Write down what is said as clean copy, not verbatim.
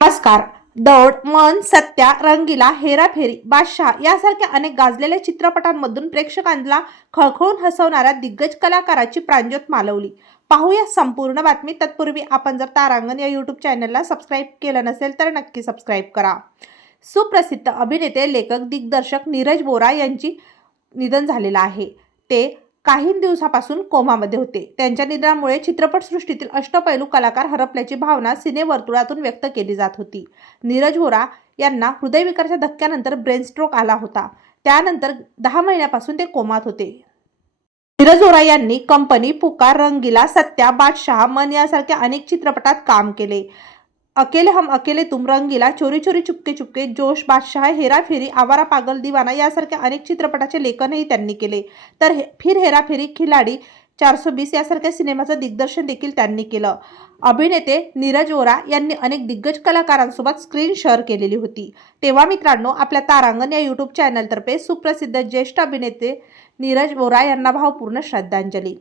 नमस्कार. दौड, मन, सत्या, रंगीला, हेराफेरी, बादशाह यासारख्या अनेक गाजलेल्या चित्रपटांमधून प्रेक्षकांना खळखळून हसवणाऱ्या दिग्गज कलाकाराची प्राणज्योत मालवली. पाहूया संपूर्ण बातमी. तत्पूर्वी आपण जर तारांगण या यूट्यूब चॅनलला सबस्क्राईब केलं नसेल तर नक्की सबस्क्राईब करा. सुप्रसिद्ध अभिनेते, लेखक, दिग्दर्शक नीरज वोरा यांची निधन झालेलं आहे. ते काही दिवसापासून कोमामध्ये होते. त्यांच्या निधनामुळे चित्रपटसृष्टीतील अष्टपैलू कलाकार हरपल्याची भावना सिनेवर्तुळातून व्यक्त केली जात होती. नीरज वोरा यांना हृदयविकाराच्या धक्क्यानंतर ब्रेन स्ट्रोक आला होता. त्यानंतर 10 महिन्यापासून ते कोमात होते. नीरज वोरा यांनी कंपनी, पुकार, रंगीला, सत्या, बादशाह, मन यासारख्या अनेक चित्रपटात काम केले. अकेले हम अकेले तुम, रंगीला, चोरी चोरी चुपके चुपके, जोश, बादशाह, हेराफेरी, आवारा पागल दीवाना यासारख्या अनेक चित्रपटाचे लेखनही त्यांनी केले. तर फिर हेराफेरी, खिलाडी, 420 यासारख्या सिनेमाचं दिग्दर्शन देखील त्यांनी केलं. अभिनेते नीरज वोरा यांनी अनेक दिग्गज कलाकारांसोबत स्क्रीन शेअर केलेली होती. तेव्हा मित्रांनो, आपल्या तारांगण या यूट्यूब चॅनलतर्फे सुप्रसिद्ध ज्येष्ठ अभिनेते नीरज वोरा यांना भावपूर्ण श्रद्धांजली.